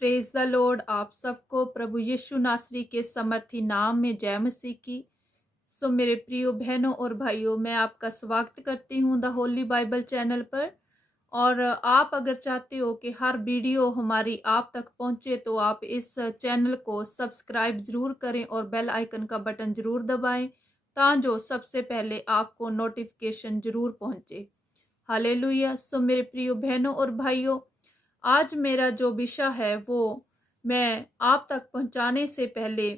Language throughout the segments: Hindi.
Praise the Lord. आप सबको प्रभु यीशु नासरी के समर्थी नाम में जय मसीह की। सो मेरे प्रिय बहनों और भाइयों, मैं आपका स्वागत करती हूँ द होली बाइबल चैनल पर। और आप अगर चाहते हो कि हर वीडियो हमारी आप तक पहुँचे तो आप इस चैनल को सब्सक्राइब जरूर करें और बेल आइकन का बटन जरूर दबाएं, ताकि सबसे पहले आपको नोटिफिकेशन जरूर पहुँचे। हालेलुया। सो मेरे प्रिय बहनों और भाइयों, आज मेरा जो विषय है वो मैं आप तक पहुंचाने से पहले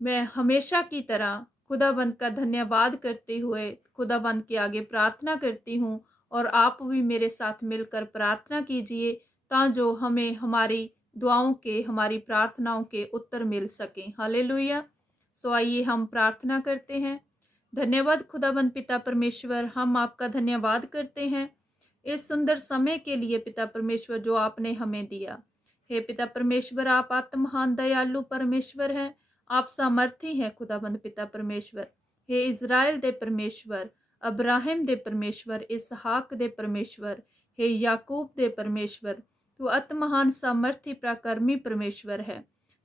मैं हमेशा की तरह खुदावंद का धन्यवाद करते हुए खुदावंद के आगे प्रार्थना करती हूँ। और आप भी मेरे साथ मिलकर प्रार्थना कीजिए ताकि जो हमें हमारी दुआओं के, हमारी प्रार्थनाओं के उत्तर मिल सकें। हालेलुया। सो आइए हम प्रार्थना करते हैं। धन्यवाद खुदावंद पिता परमेश्वर, हम आपका धन्यवाद करते हैं इस सुंदर समय के लिए पिता परमेश्वर जो आपने हमें दिया। हे पिता परमेश्वर, आप आत्महान दयालु परमेश्वर हैं, आप सामर्थी हैं खुदावंद पिता परमेश्वर। हे इज़राइल दे परमेश्वर, अब्राहिम दे परमेश्वर, इसहाक दे परमेश्वर, हे याकूब दे परमेश्वर, तू आत्महान सामर्थी प्राकर्मी परमेश्वर है।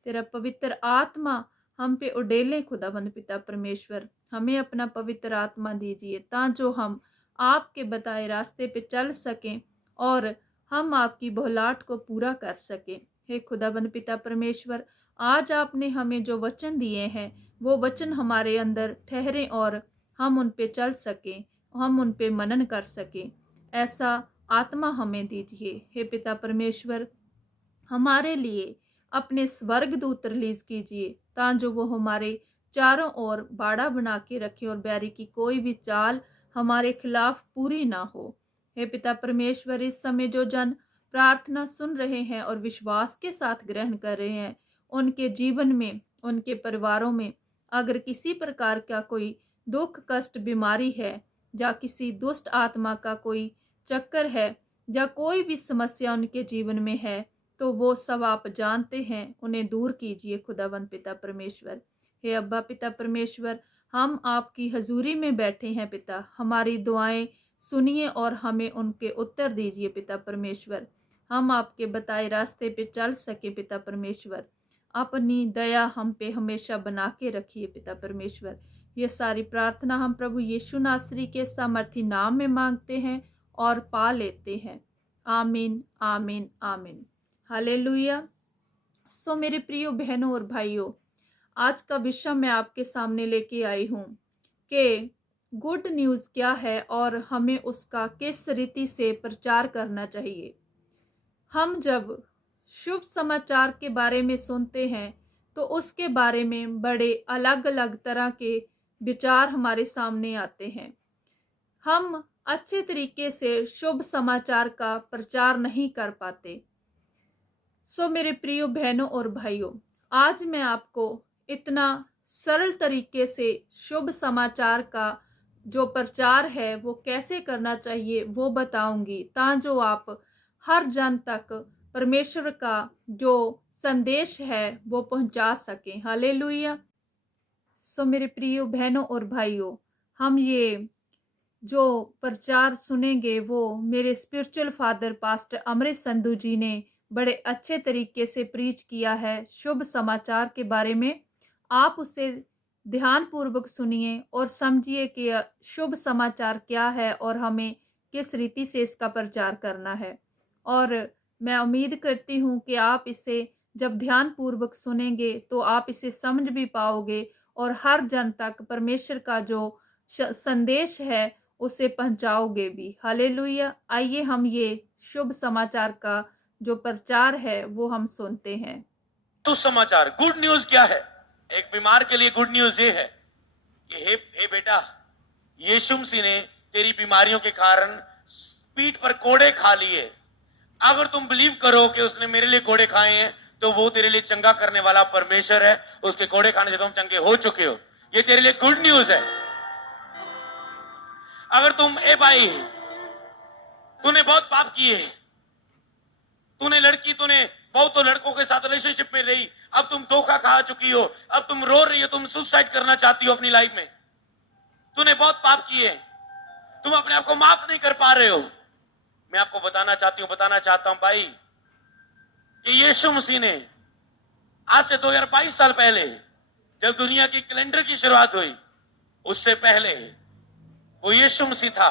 तेरा पवित्र आत्मा हम पे उडेले खुदावंद पिता परमेश्वर। हमें अपना पवित्र आत्मा दीजिए ताकि जो हम आपके बताए रास्ते पे चल सकें और हम आपकी बहुलाट को पूरा कर सकें। हे खुदाबंद पिता परमेश्वर, आज आपने हमें जो वचन दिए हैं वो वचन हमारे अंदर ठहरे और हम उन पे चल सकें, हम उन पे मनन कर सकें। ऐसा आत्मा हमें दीजिए। हे पिता परमेश्वर, हमारे लिए अपने स्वर्गदूत रिलीज कीजिए ताकि जो वो हमारे चारों ओर बाड़ा बना के रखे और बैरी की कोई भी चाल हमारे खिलाफ पूरी ना हो। हे पिता परमेश्वर, इस समय जो जन प्रार्थना सुन रहे हैं और विश्वास के साथ ग्रहण कर रहे हैं, उनके जीवन में, उनके परिवारों में अगर किसी प्रकार का कोई दुख, कष्ट, बीमारी है या किसी दुष्ट आत्मा का कोई चक्कर है या कोई भी समस्या उनके जीवन में है, तो वो सब आप जानते हैं, उन्हें दूर कीजिए खुदावंद पिता परमेश्वर। हे अब्बा पिता परमेश्वर, हम आपकी हजूरी में बैठे हैं पिता, हमारी दुआएं सुनिए और हमें उनके उत्तर दीजिए पिता परमेश्वर। हम आपके बताए रास्ते पे चल सके पिता परमेश्वर। अपनी दया हम पे हमेशा बना के रखिए पिता परमेश्वर। ये सारी प्रार्थना हम प्रभु यीशु नासरी के सामर्थी नाम में मांगते हैं और पा लेते हैं। आमीन, आमीन, आमीन। हालेलुया। सो मेरे प्रिय बहनों और भाइयों, आज का विषय मैं आपके सामने लेके आई हूँ कि गुड न्यूज़ क्या है और हमें उसका किस रीति से प्रचार करना चाहिए। हम जब शुभ समाचार के बारे में सुनते हैं तो उसके बारे में बड़े अलग अलग तरह के विचार हमारे सामने आते हैं। हम अच्छे तरीके से शुभ समाचार का प्रचार नहीं कर पाते। सो मेरे प्रिय बहनों और भाइयों, आज मैं आपको इतना सरल तरीके से शुभ समाचार का जो प्रचार है वो कैसे करना चाहिए वो बताऊंगी, ताकि जो आप हर जन तक परमेश्वर का जो संदेश है वो पहुंचा सकें। हालेलुया। सो मेरे प्रिय बहनों और भाइयों, हम ये जो प्रचार सुनेंगे वो मेरे स्पिरिचुअल फादर पास्टर अमृत संधू जी ने बड़े अच्छे तरीके से प्रीच किया है शुभ समाचार के बारे में। आप उसे ध्यान पूर्वक सुनिए और समझिए कि शुभ समाचार क्या है और हमें किस रीति से इसका प्रचार करना है। और मैं उम्मीद करती हूँ कि आप इसे जब ध्यान पूर्वक सुनेंगे तो आप इसे समझ भी पाओगे और हर जन तक परमेश्वर का जो संदेश है उसे पहुंचाओगे भी। हालेलुया। आइए हम ये शुभ समाचार का जो प्रचार है वो हम सुनते हैं। सुसमाचार, गुड न्यूज क्या है? एक बीमार के लिए गुड न्यूज ये है कि हे बेटा, यीशु मसीह ने तेरी बीमारियों के कारण पीठ पर कोड़े खा लिए। अगर तुम बिलीव करो कि उसने मेरे लिए कोड़े खाए हैं तो वो तेरे लिए चंगा करने वाला परमेश्वर है। उसके कोड़े खाने से तुम चंगे हो चुके हो। ये तेरे लिए गुड न्यूज है। अगर तुम, ए भाई, तूने बहुत पाप किए, तूने बहुत लड़कों के साथ रिलेशनशिप में रही, अब तुम धोखा खा चुकी हो, अब तुम रो रही हो, तुम सुसाइड करना चाहती हो अपनी लाइफ में, तूने बहुत पाप किए, तुम अपने आप को माफ नहीं कर पा रहे हो, मैं आपको बताना चाहता हूं भाई, कि यीशु मसीह ने आज से 2022 साल पहले जब दुनिया की कैलेंडर की शुरुआत हुई, उससे पहले वो यीशु मसीह था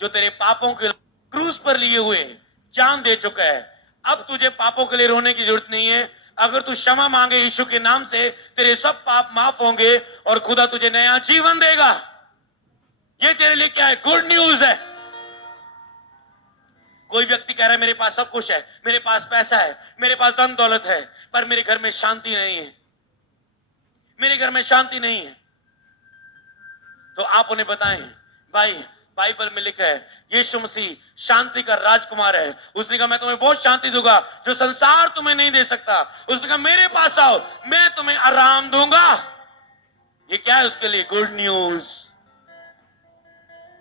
जो तेरे पापों के क्रूस पर लिए हुए जान दे चुका है। अब तुझे पापों के लिए रोने की जरूरत नहीं है। अगर तू क्षमा मांगे यीशु के नाम से, तेरे सब पाप माफ होंगे और खुदा तुझे नया जीवन देगा। ये तेरे लिए क्या है? गुड न्यूज है। कोई व्यक्ति कह रहा है मेरे पास सब कुछ है, मेरे पास पैसा है, मेरे पास धन दौलत है, पर मेरे घर में शांति नहीं है, मेरे घर में शांति नहीं है। तो आप उन्हें बताएं, भाई बाइबल में लिखा है यीशु मसीह शांति का राजकुमार है। उसने कहा मैं तुम्हें बहुत शांति दूंगा जो संसार तुम्हें नहीं दे सकता। उसने कहा मेरे पास आओ, मैं तुम्हें आराम दूंगा। ये क्या है उसके लिए? Good news.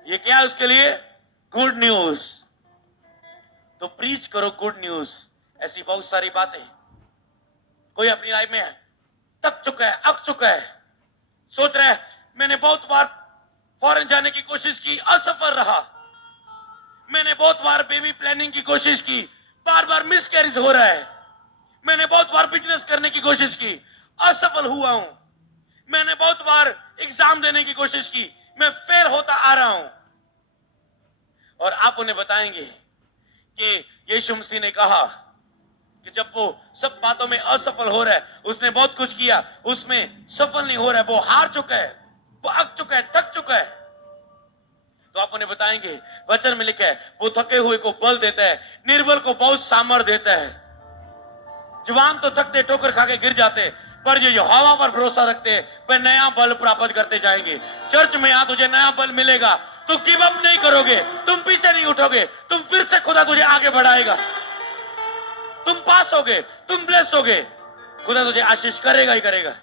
ये क्या है उसके लिए? Good news. तो प्रीच करो गुड न्यूज। ऐसी बहुत सारी बातें, कोई अपनी लाइफ में थक चुका है, अक चुका है, सोच रहा है मैंने बहुत बार फॉरेन जाने की कोशिश की, असफल रहा, मैंने बहुत बार बेबी प्लानिंग की कोशिश की, बार बार मिसकैरेज हो रहा है, मैंने बहुत बार बिजनेस करने की कोशिश की, असफल हुआ हूं, मैंने बहुत बार एग्जाम देने की कोशिश की, मैं फेल होता आ रहा हूं। और आप उन्हें बताएंगे कि यीशु मसीह ने कहा कि जब वो सब बातों में असफल हो रहा है, उसने बहुत कुछ किया, उसमें सफल नहीं हो रहा है, वो हार चुका है, वो अक चुका है, थक चुका है, तो आप उन्हें बताएंगे वचन में लिखा है वो थके हुए को बल देता है, निर्बल को बहुत सामर्थ देता है। जवान तो थकते ठोकर खा के गिर जाते, पर जो यहोवा पर भरोसा रखते हैं वे नया बल प्राप्त करते जाएंगे। चर्च में यहां तुझे नया बल मिलेगा, तुम गिव अप नहीं करोगे, तुम पीछे नहीं उठोगे, तुम फिर से खुदा तुझे आगे बढ़ाएगा, तुम पास होगे, तुम ब्लेस होगे, खुदा तुझे आशीष करेगा ही करेगा।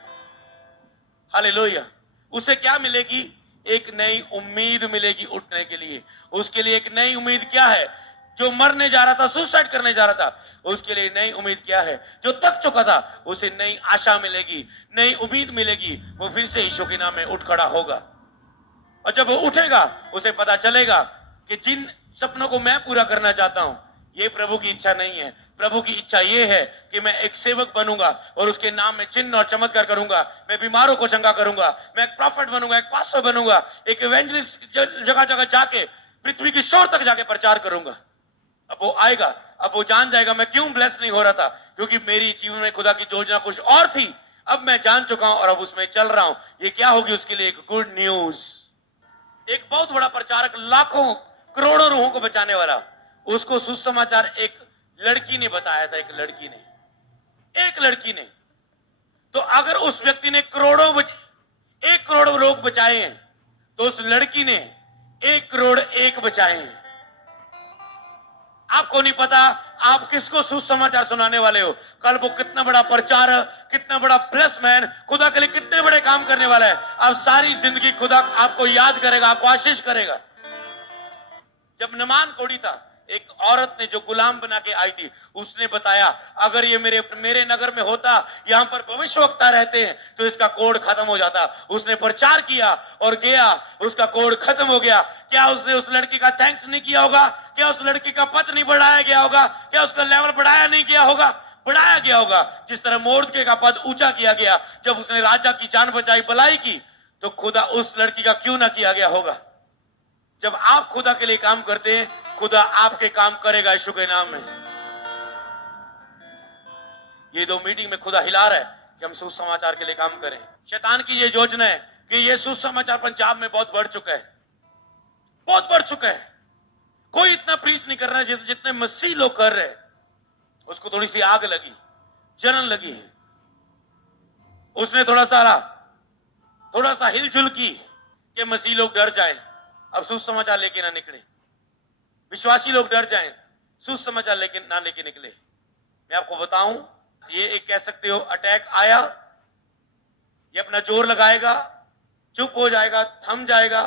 हालेलुया। उसे क्या मिलेगी? एक नई उम्मीद मिलेगी उठने के लिए। उसके लिए एक नई उम्मीद क्या है? जो मरने जा रहा था, सुसाइड करने जा रहा था, उसके लिए नई उम्मीद क्या है? जो थक चुका था उसे नई आशा मिलेगी, नई उम्मीद मिलेगी, वो फिर से यीशु के नाम में उठ खड़ा होगा। और जब वो उठेगा उसे पता चलेगा कि जिन सपनों को मैं पूरा करना चाहता हूं ये प्रभु की इच्छा नहीं है। प्रभु की इच्छा ये है कि मैं एक सेवक बनूंगा और उसके नाम में चिन्ह और चमत्कार करूंगा, मैं बीमारों को चंगा करूंगा, मैं एक प्रॉफिट बनूंगा, एक पास्टर बनूंगा, एक इवेंजलिस्ट जगह जगह जाके पृथ्वी की शोर तक जाके प्रचार करूंगा। अब वो आएगा, अब वो जान जाएगा मैं क्यों ब्लेस नहीं हो रहा था, क्योंकि मेरी जीवन में खुदा की योजना कुछ और थी, अब मैं जान चुका हूं और अब उसमें चल रहा हूं। ये क्या होगी उसके लिए? एक गुड न्यूज। एक बहुत बड़ा प्रचारक, लाखों करोड़ों रूहों को बचाने वाला, उसको सुसमाचार एक लड़की ने बताया था, एक लड़की ने। तो अगर उस व्यक्ति ने 1 करोड़ लोग बचाए हैं तो उस लड़की ने 1 करोड़ 1 बचाए हैं। आपको नहीं पता आप किसको सुसमाचार सुनाने वाले हो। कल वो कितना बड़ा प्रचारक, कितना बड़ा प्लसमैन, खुदा के लिए कितने बड़े काम करने वाला है। अब सारी जिंदगी खुदा आपको याद करेगा, आपको आशीष करेगा। जब नमान कोड़ी था, एक औरत ने जो गुलाम बना के आई थी, उसने बताया अगर ये मेरे नगर में होता, यहां पर भविष्यवक्ता रहते हैं तो इसका कोड खत्म हो जाता। उसने प्रचार किया और गया, उसका कोड खत्म हो गया। क्या उसने उस लड़की का थैंक्स नहीं किया होगा? क्या उस लड़की का पद नहीं बढ़ाया गया होगा? क्या उसका लेवल बढ़ाया नहीं गया होगा? बढ़ाया गया होगा। जिस तरह मोर्दके का पद ऊंचा किया गया जब उसने राजा की जान बचाई, भलाई की, तो खुदा उस लड़की का क्यों ना किया गया होगा। जब आप खुदा के लिए काम करते हैं, खुदा आपके काम करेगा यीशु के नाम में। ये 2 मीटिंग में खुदा हिला रहा है कि हम सुसमाचार के लिए काम करें। शैतान की ये योजना है कि ये सुसमाचार पंजाब में बहुत बढ़ चुका है, बहुत बढ़ चुका है। कोई इतना प्रीच नहीं कर रहा है जितने मसीह लोग कर रहे हैं। उसको थोड़ी सी आग लगी, जलन लगी है, उसने थोड़ा सा हिलजुल की कि मसीह लोग डर जाएं, अब सुसमाचार लेके ना निकले, विश्वासी लोग डर जाएं, सुसमाचार लेके ना लेके निकले। मैं आपको बताऊं, ये एक कह सकते हो अटैक आया, ये अपना जोर लगाएगा, चुप हो जाएगा, थम जाएगा,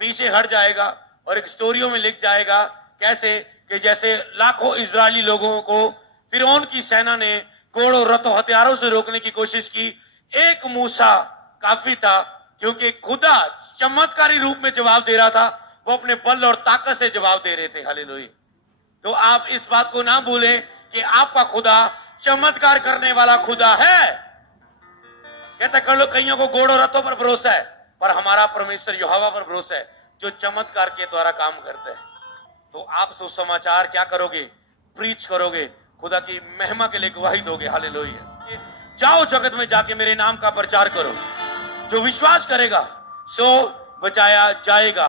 पीछे हट जाएगा और एक स्टोरियों में लिख जाएगा कैसे कि जैसे लाखों इजरायली लोगों को फिरौन की सेना ने घोड़ों, रथों, हथियारों से रोकने की कोशिश की। एक मूसा काफी था, क्योंकि खुदा चमत्कारी रूप में जवाब दे रहा था, वो अपने बल और ताकत से जवाब दे रहे थे। हालेलुया। तो आप इस बात को ना भूलें कि आपका खुदा चमत्कार करने वाला खुदा है। कहता कर लो, कईयों को घोड़ों रथों पर भरोसा है, पर हमारा परमेश्वर यहोवा पर भरोसा है जो चमत्कार के द्वारा काम करते हैं। तो आप सुसमाचार क्या करोगे? प्रीच करोगे, खुदा की महिमा के लिए गवाही दोगे। हालेलुया। जाओ जगत में जाके मेरे नाम का प्रचार करो। जो विश्वास करेगा सो बचाया जाएगा।